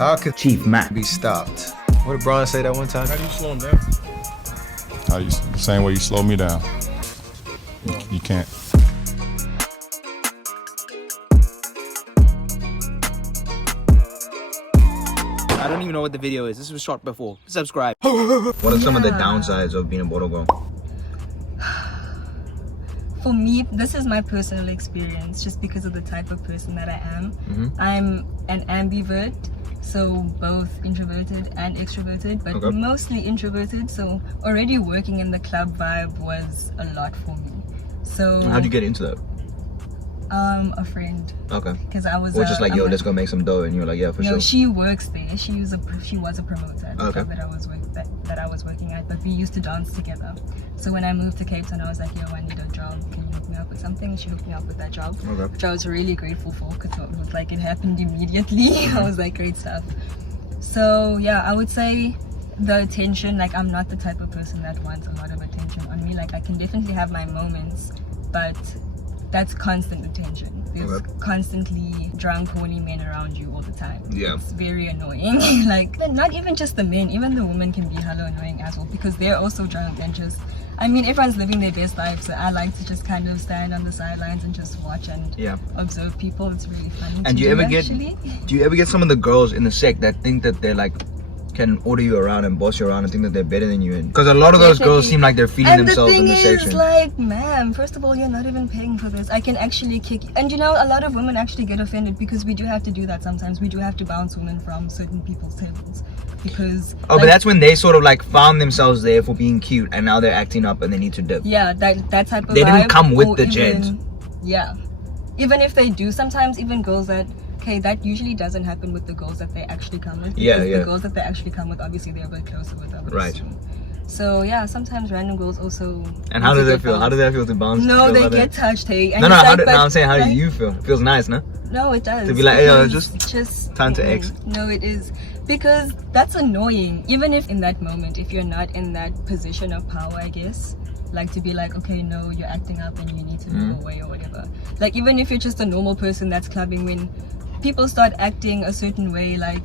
How could Chief Mac be stopped? What did Brian say that one time? How do you slow him down? The same way you slow me down. You can't. I don't even know what the video is. This was shot before. Subscribe. What are some of the downsides of being a bottle girl? For me, this is my personal experience just because of the type of person that I am. I'm an ambivert, so both introverted and extroverted, but mostly introverted. So already working in the club vibe was a lot for me. So How'd you get into that? a friend. Okay. Because I was. Or just like, yo, let's go make some dough, and you're like, yeah, for sure. No, she works there. She was a promoter at the club that I was working at. But we used to dance together. So when I moved to Cape Town, I was like, yo, I need a job. Can you hook me up with something? She hooked me up with that job, which I was really grateful for because it was like it happened immediately. I was like, great stuff. So yeah, I would say the attention. Like, I'm not the type of person that wants a lot of attention on me. Like, I can definitely have my moments, but that's constant attention. There's constantly drunk, horny men around you all the time. Yeah. It's very annoying. Like, not even just the men, even the women can be hella annoying as well because they're also drunk and just, I mean, everyone's living their best life, so I like to just kind of stand on the sidelines and just watch and observe people. It's really fun. And do you ever get some of the girls in the sect that think that they're like, can order you around and boss you around and think that they're better than you? Because a lot of those girls seem like they're feeding themselves in the section. And the thing is, like, ma'am, first of all, you're not even paying for this. I can actually kick you. And you know, a lot of women actually get offended because we do have to do that sometimes. We do have to bounce women from certain people's tables because but that's when they sort of like found themselves there for being cute and now they're acting up and they need to dip. Yeah, that type of they didn't vibe, come with the gens. Yeah, even if they do, sometimes even girls that that usually doesn't happen with the girls that they actually come with. The girls that they actually come with, obviously they're a bit closer with them. Right. So yeah, sometimes random girls also. And how does that feel? How does that feel to bounce? No, they get touched, hey. And no. I'm saying, how do you feel? It feels nice, no? No, it does. To be like, hey, yo, just time to X. No, it is. Because that's annoying. Even if in that moment, if you're not in that position of power, I guess. Like, to be like, okay, no, you're acting up and you need to move away or whatever. Like, even if you're just a normal person that's clubbing, when people start acting a certain way, like,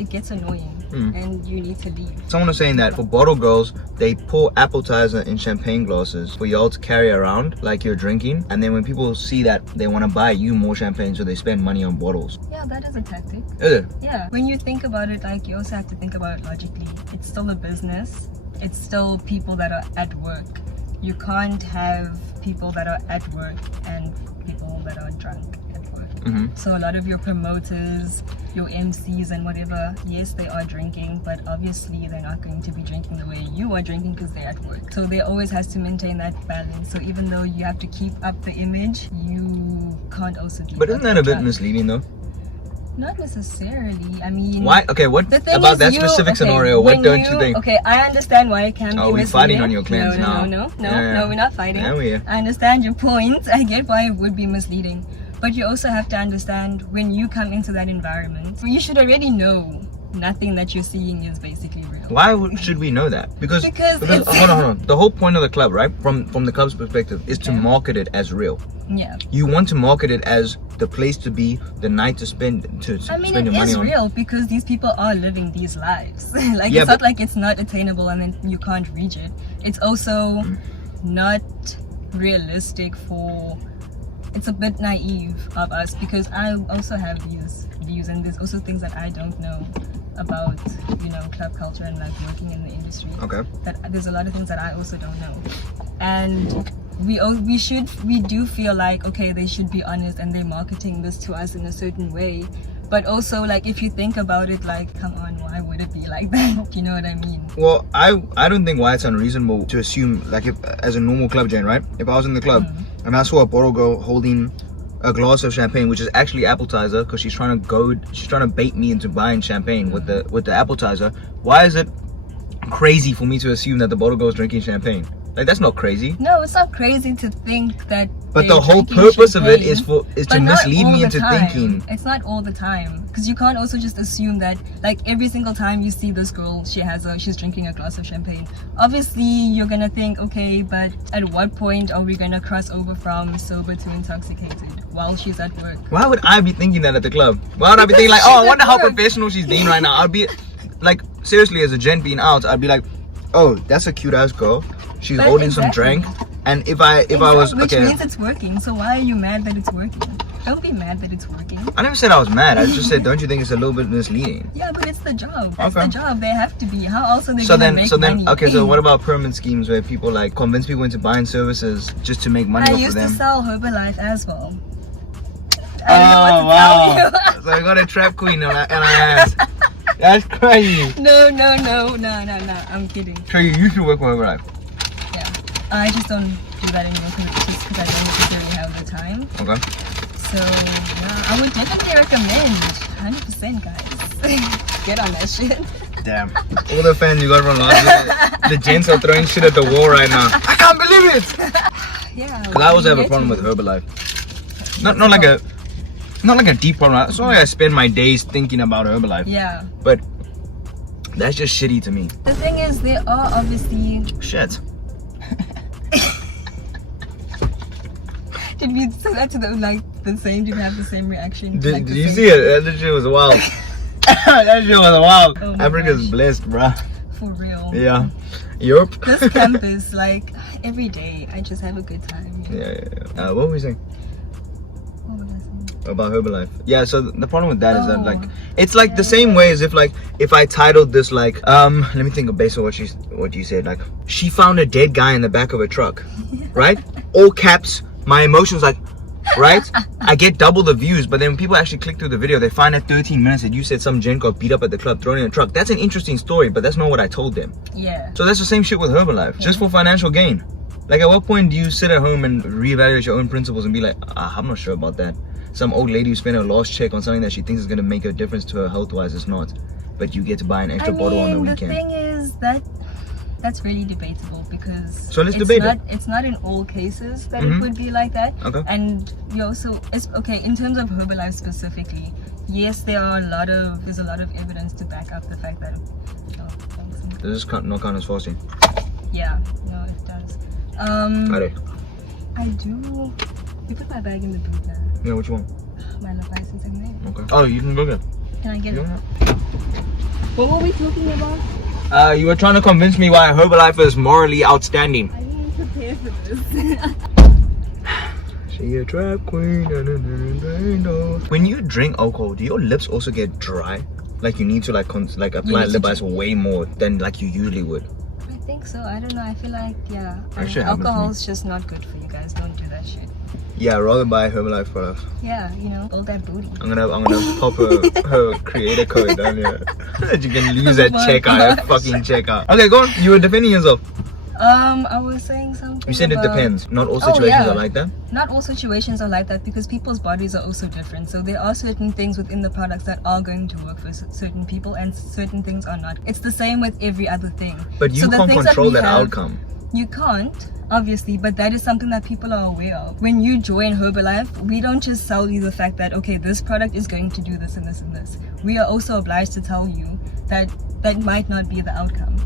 it gets annoying and you need to leave. Someone was saying that for bottle girls, they pour appetizer in champagne glasses for y'all to carry around like you're drinking, and then when people see that, they want to buy you more champagne, so they spend money on bottles. Yeah, that is a tactic. Is it? Yeah. When you think about it, like, you also have to think about it logically. It's still a business. It's still people that are at work. You can't have people that are at work and people that are drunk at work. So a lot of your promoters, your MCs and whatever, yes, they are drinking, but obviously they're not going to be drinking the way you are drinking because they're at work. So there always has to maintain that balance. So even though you have to keep up the image, you can't also be. But isn't that a bit misleading though? Not necessarily. I mean, why? Okay, what about that specific scenario? What don't you think? Okay, I understand why it can be misleading. Are we fighting on your claims now? No, we're not fighting. Yeah, I understand your point. I get why it would be misleading. But you also have to understand when you come into that environment, you should already know nothing that you're seeing is basically real. Why should we know that? Because hold on. The whole point of the club, right? From the club's perspective, is to market it as real. Yeah. You want to market it as the place to be, the night to spend spend your money on. It is real because these people are living these lives. Like, it's not like it's not attainable and then you can't reach it. It's also not realistic for. It's a bit naive of us because I also have these views and there's also things that I don't know about, club culture and like working in the industry. Okay. That there's a lot of things that I also don't know. And we do feel like, okay, they should be honest and they're marketing this to us in a certain way. But also, like, if you think about it, like, come on, why would it be like that? You know what I mean? Well, I don't think why it's unreasonable to assume, like, if as a normal club gen, right? If I was in the club and I saw a girl holding a glass of champagne, which is actually appetizer, because she's trying to bait me into buying champagne with the appetizer. Why is it crazy for me to assume that the bottle girl is drinking champagne? Like, that's not crazy. No, it's not crazy to think that. But the whole purpose of it is to mislead me into thinking. It's not all the time, because you can't also just assume that, like, every single time you see this girl, she's drinking a glass of champagne. Obviously, you're gonna think, okay, but at what point are we gonna cross over from sober to intoxicated? while she's at work. Why would I be thinking that at the club? Why would I be thinking like, oh, I wonder how professional she's being right now? I'd be like, seriously, as a gent being out, I'd be like, oh, that's a cute ass girl. She's But holding some exactly. drink. And if I was Which okay, means it's working. So why are you mad that it's working? Don't be mad that it's working. I never said I was mad. I just said, don't you think it's a little bit misleading? Yeah, but it's the job. That's Okay. the job. They have to be. How else are they So gonna then, make so then, money? okay. So what about pyramid schemes where people like convince people into buying services just to make money I off of used to them? sell Herbalife as well. I don't know what to tell you. So I got a trap queen and I asked. That's crazy. No. I'm kidding. So you should work for Herbalife. Yeah. I just don't do that anymore just because I don't necessarily have the time. Okay. So, yeah, I would definitely recommend. 100%, guys. Get on that shit. Damn. All the fans you got from last year, the gents are throwing shit at the wall right now. I can't believe it. Yeah. Because I always have a problem with Herbalife. Not like a deep problem. It's not like I spend my days thinking about Herbalife. Yeah. But that's just shitty to me. The thing is, there are obviously. Shit. Did we say that to them like the same? Did we have the same reaction? Did you see it? That shit was wild. That shit was wild. Oh my Africa's gosh. blessed, bruh. For real. Yeah. Europe. This campus, like every day, I just have a good time. Yeah. What were we saying What was I saying? about Herbalife? Yeah. So the problem with that is that Oh. like it's like the same way as if I titled this like let me think of based on what you said, like she found a dead guy in the back of a truck, right? All caps. My emotions like, right? I get double the views, but then when people actually click through the video, they find at 13 minutes that you said some gent got beat up at the club, thrown in a truck. That's an interesting story, but that's not what I told them. Yeah. So that's the same shit with Herbalife, just for financial gain. Like, at what point do you sit at home and reevaluate your own principles and be like, I'm not sure about that. Some old lady who spent her last check on something that she thinks is going to make a difference to her health-wise is not. But you get to buy an extra bottle on the weekend. The thing is that's really debatable because So let's debate it. It's not in all cases that it would be like that. Okay. And you also, okay, in terms of Herbalife specifically, yes, there's a lot of evidence to back up the fact that. Does this not count as fasting? Yeah, no, it does. Alright. I do. You put my bag in the boot now. Yeah, what you want? My license in there. Okay. Oh, you can go get it. Can I get You it? want What were we talking about? it? You were trying to convince me why Herbalife is morally outstanding. I didn't prepare for this. She a trap queen. When you drink alcohol, do your lips also get dry? Like you need to apply lip balm way more than like you usually would. I think so. I don't know. I feel like Actually, it happens to me. alcohol's just not good for you guys. Don't do that shit. Yeah, rather buy Herbalife products. Yeah, build that booty. I'm gonna pop her creator code down here that you can use at Oh my checkout. At gosh. fucking checkout. Okay, go on. You were defending yourself. I was saying something. You said it about- depends. Not all Oh, situations yeah. are like that. Not all situations are like that because people's bodies are also different. So there are certain things within the products that are going to work for certain people and certain things are not. It's the same with every other thing. But you So the can't things control we that have- outcome. You can't, obviously, but that is something that people are aware of. When you join Herbalife, we don't just sell you the fact that, okay, this product is going to do this and this and this. We are also obliged to tell you that that might not be the outcome.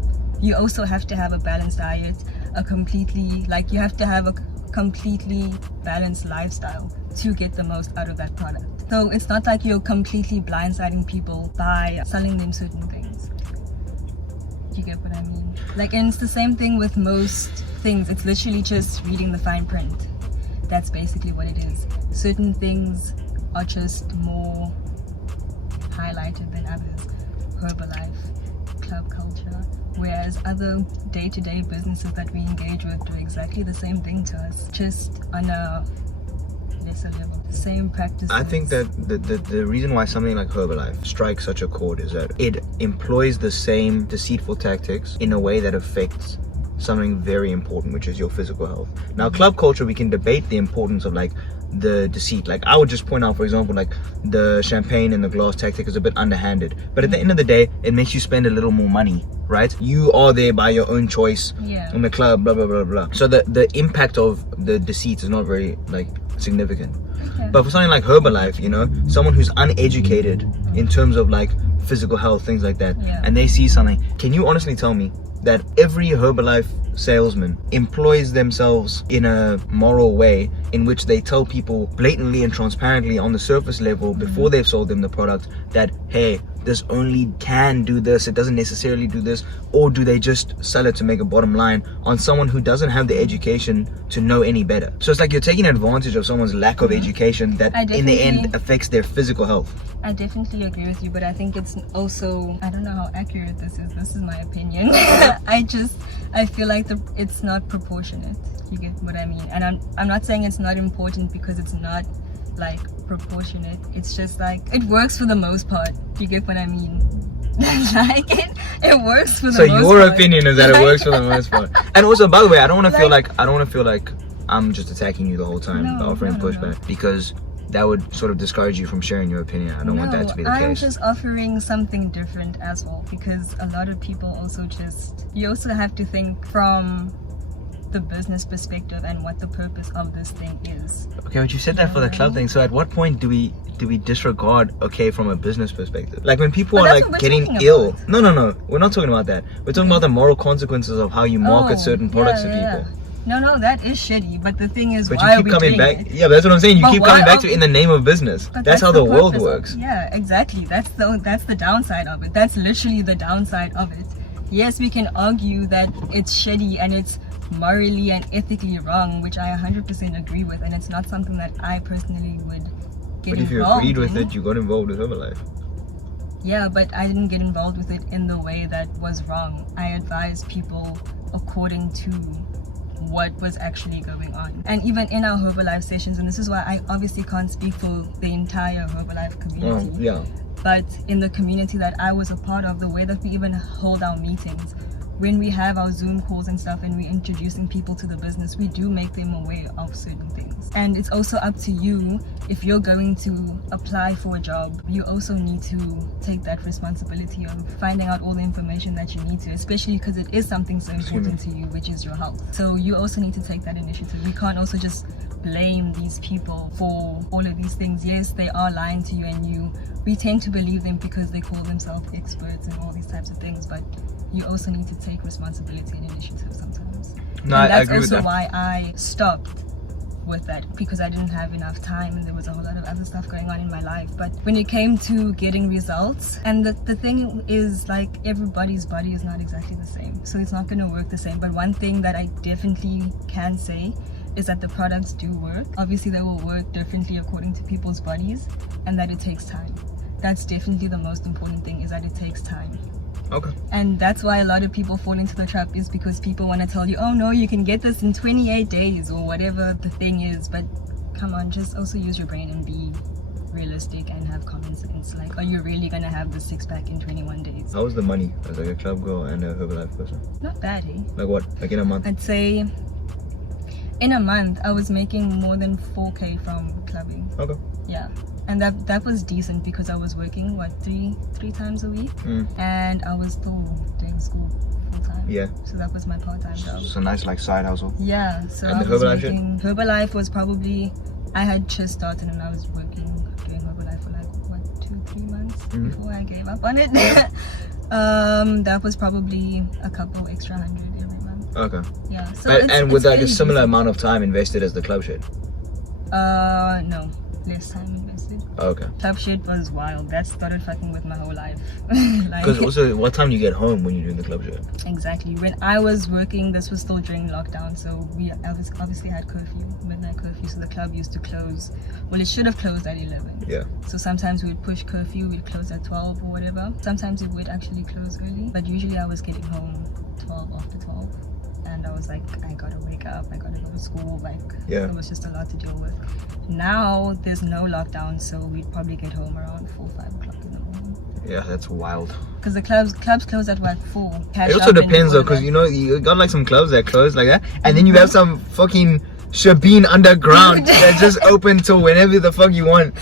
You also have to have a balanced diet, you have to have a completely balanced lifestyle to get the most out of that product. So it's not like you're completely blindsiding people by selling them certain things. You get what I mean? And it's the same thing with most things. It's literally just reading the fine print. That's basically what it is. Certain things are just more highlighted than others. Herbalife, club culture, whereas other day-to-day businesses that we engage with do exactly the same thing to us, just on a lesser level. Same practices. I think that the reason why something like Herbalife strikes such a chord is that it employs the same deceitful tactics in a way that affects something very important, which is your physical health. Now, club culture, we can debate the importance of the deceit. I would just point out, for example, the champagne in the glass tactic is a bit underhanded, but at the end of the day, it makes you spend a little more money, right? You are there by your own choice in the club, blah blah blah blah. So the impact of the deceit is not very significant. Okay. But for something like Herbalife, someone who's uneducated in terms of physical health, things like that, and they see something, can you honestly tell me that every Herbalife salesman employs themselves in a moral way in which they tell people blatantly and transparently on the surface level before they've sold them the product that, hey, this only can do this, it doesn't necessarily do this? Or do they just sell it to make a bottom line on someone who doesn't have the education to know any better? So it's like you're taking advantage of someone's lack of education that in the end affects their physical health. I definitely agree with you, but I think it's also, I don't know how accurate this is my opinion. I feel like it's not proportionate. You get what I mean? And I'm not saying it's not important because it's not like proportionate. It's just like it works for the most part. You get what I mean? Like it works for the most part. So your opinion is that it works for the most part. And also, by the way, I don't want to feel like I'm just attacking you the whole time, offering pushback, because that would sort of discourage you from sharing your opinion. I don't want that to be the case. I'm just offering something different as well, because a lot of people also you also have to think from the business perspective and what the purpose of this thing is. Okay, but you said that for the club thing. So at what point do we disregard from a business perspective? Like when people are like getting ill. No, we're not talking about that. We're talking about the moral consequences of how you market certain products to people. No, that is shitty. But the thing is, but you keep coming back. Yeah, that's what I'm saying. You keep coming back to it in the name of business. That's how the world works. Yeah, exactly. That's the downside of it. That's literally the downside of it. Yes, we can argue that it's shitty and it's morally and ethically wrong, which I 100% agree with, and it's not something that I personally would get involved in. But if you agreed with it, you got involved with Herbalife. Yeah, but I didn't get involved with it in the way that was wrong. I advised people according to what was actually going on. And even in our Herbalife sessions, and this is why I obviously can't speak for the entire Herbalife community, but in the community that I was a part of, the way that we even hold our meetings, when we have our Zoom calls and stuff and we're introducing people to the business, we do make them aware of certain things. And it's also up to you, if you're going to apply for a job, you also need to take that responsibility of finding out all the information that you need to, especially because it is something so important to you, which is your health. So you also need to take that initiative. You can't also just blame these people for all of these things. Yes, they are lying to you, and we tend to believe them because they call themselves experts and all these types of things, but you also need to take responsibility and initiative sometimes. No, and I agree with that. that's also why I stopped with that, because I didn't have enough time and there was a whole lot of other stuff going on in my life. But when it came to getting results, and the thing is, like, everybody's body is not exactly the same, so it's not going to work the same. But one thing that I definitely can say is that the products do work. Obviously they will work differently according to people's bodies, and that it takes time. That's definitely the most important thing, is that it takes time. Okay. And that's why a lot of people fall into the trap, is because people want to tell you, oh no, you can get this in 28 days or whatever the thing is. But come on, just also use your brain and be realistic and have common sense. Like, are you really gonna have the six-pack in 21 days? How was the money as like a club girl and a Herbalife person? Not bad, eh? Like what? Like in a month? I'd say in a month I was making more than 4K from clubbing. Okay. Yeah. And that was decent because I was working three times a week, and I was still doing school full time. Yeah. So that was my part-time job. So nice, like, side hustle. Yeah. So and I the was Herbalife working. Herbalife was probably, I had just started and I was doing Herbalife for like 2-3 months before I gave up on it. Yeah. That was probably a couple extra hundred every month. Okay. Yeah. So and with like really a similar decent. amount of time invested as the club shit? No. Less time invested. Okay. Club shit was wild. That started fucking with my whole life. Because also, what time do you get home when you're doing the club shit? Exactly. When I was working, this was still during lockdown, so we obviously had curfew, midnight curfew, so the club used to close. Well, it should have closed at 11. Yeah. So sometimes we would push curfew, we'd close at 12 or whatever. Sometimes it would actually close early, but usually I was getting home 12 after 12. And I was like, I gotta wake up, I gotta go to school, like, yeah. There was just a lot to deal with. Now there's no lockdown, so we'd probably get home around 4-5 o'clock in the morning. Yeah, that's wild. Because the clubs close at what, 4? It also depends though, because you got like some clubs that close like that, and then you have some fucking Shabin underground that just open till whenever the fuck you want.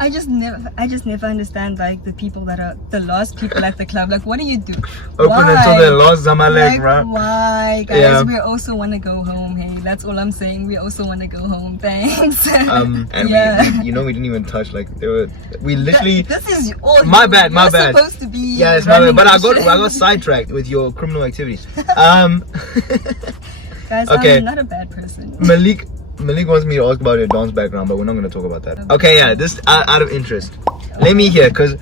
I just never understand like the people that are the last people at the club. Like, what do you do? Open until they lost Zamalek, like, bro. Why, guys? Yeah. We also want to go home. Hey, that's all I'm saying. We also want to go home. Thanks. And yeah. we we didn't even touch like we literally. This is all. My bad. You're bad. Supposed to be. Yeah, it's my bad. But I got sidetracked with your criminal activities. Guys, okay. I'm not a bad person. Malik wants me to ask about your dance background, but we're not going to talk about that. Okay, yeah, this out of interest. Let me hear, because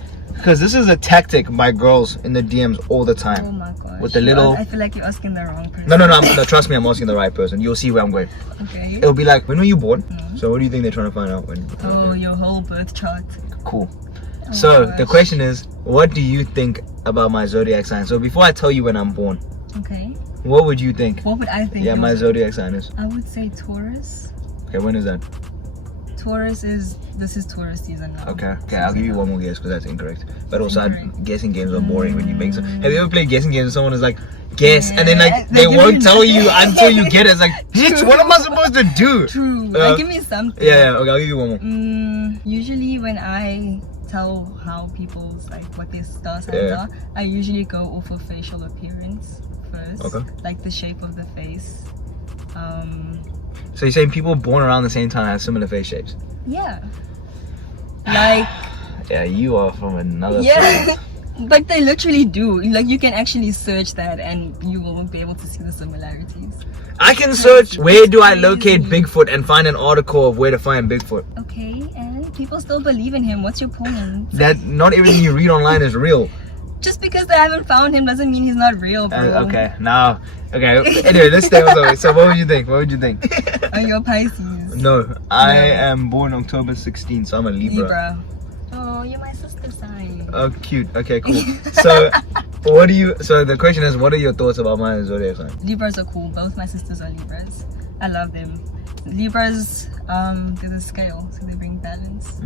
this is a tactic by girls in the DMs all the time. Oh my gosh. With the little. I feel like you're asking the wrong person. No, trust me, I'm asking the right person. You'll see where I'm going. Okay. It'll be like, when were you born? So what do you think they're trying to find out when? Oh, your whole birth chart. Cool. Oh So the question is, what do you think about my zodiac sign? So before I tell you when I'm born, okay. what would you think? What would I think? Yeah, my zodiac sign is. I would say Taurus. Okay, when is that? This is Taurus season now. Okay, I'll give you one more guess because that's incorrect. But also, guessing games are boring when you make some. Have you ever played guessing games and someone is like, guess, and then like they won't tell you until you get it? It's like, bitch, what am I supposed to do? True. Like, give me something. Yeah, okay, I'll give you one more. Usually when I tell how people's like what their star signs are, I usually go off of facial appearance first. Okay. Like the shape of the face. So you're saying people born around the same time have similar face shapes? Yeah. Like. Yeah, you are from another planet. But they literally do. Like, you can actually search that and you will be able to see the similarities. I can search where do I locate Bigfoot and find an article of where to find Bigfoot. Okay, and people still believe in him. What's your point? That not everything you read online is real. Just because they haven't found him doesn't mean he's not real, bro. Okay, now, anyway, let's stay with it. So what would you think? Oh, you're Pisces. No, I am born October 16th, so I'm a Libra. Oh, you're my sister sign. Oh, cute. Okay, cool. So, so the question is, what are your thoughts about my zodiac sign? Libras are cool. Both my sisters are Libras. I love them. Libras, they're the scale, so they bring balance.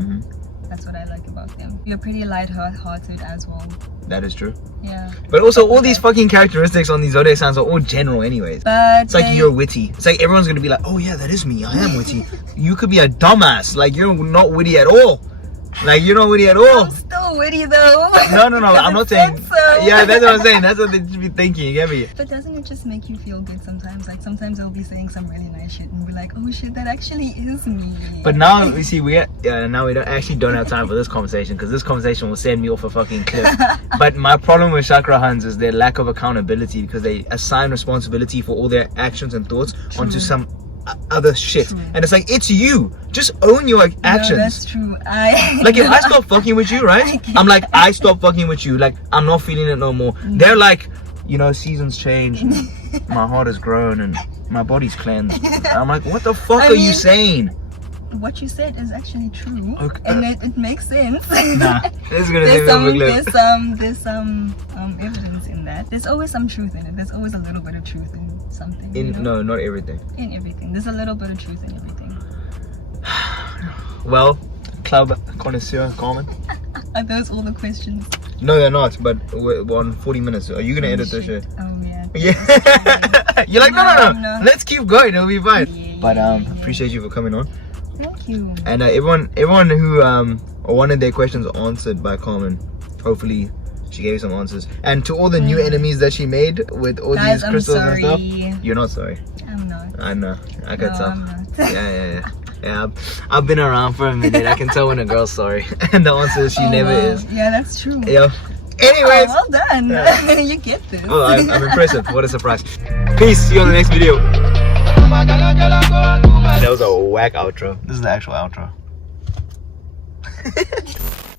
That's what I like about them. You're pretty light-hearted as well. That is true. Yeah. But also, all these fucking characteristics on these zodiac signs are all general anyways. But it's like you're witty. It's like everyone's gonna be like, oh yeah, that is me. I am witty. You could be a dumbass. Like, you're not witty at all. Like, you're not witty at all. I'm still witty though. No, I'm not saying. So. Yeah, that's what I'm saying. That's what they should be thinking. You get me? But doesn't it just make you feel good sometimes? Like, sometimes I'll be saying some really nice shit and we're like, oh shit, that actually is me. But now you see, now we don't have time for this conversation because this conversation will send me off a fucking cliff. But my problem with chakra huns is their lack of accountability because they assign responsibility for all their actions and thoughts onto some other shit. True. And it's like, it's you. Just own your actions. No, that's true. Like, if I stop fucking with you, right? I'm like, I stop fucking with you. Like, I'm not feeling it no more. They're like, seasons change. My heart has grown and my body's cleansed. I'm like, what the fuck are you saying? What you said is actually true. Okay. And it makes sense. Nah, this is gonna there's some evidence in that. There's always some truth in it. There's always a little bit of truth in something. No, not everything. In everything. There's a little bit of truth in everything. Well, club connoisseur Carmen. Are those all the questions? No, they're not, but we're on 40 minutes. Are you gonna edit this shit? Oh yeah. Yeah. You're like, no. Let's keep going, it'll be fine. Yeah, but appreciate you for coming on. Thank you. And everyone who wanted their questions answered by Carmen, hopefully she gave you some answers. And to all the new enemies that she made with all these crystals and stuff, you're not sorry. I'm not. I know. I can tell. I'm not. Yeah, I've been around for a minute. I can tell when a girl's sorry. And the answer is she never is. Yeah, that's true. Yeah. Anyways. Well done. Yeah. You get this. Oh, I'm impressive. What a surprise. Peace. See you on the next video. That was a whack outro. This is the actual outro.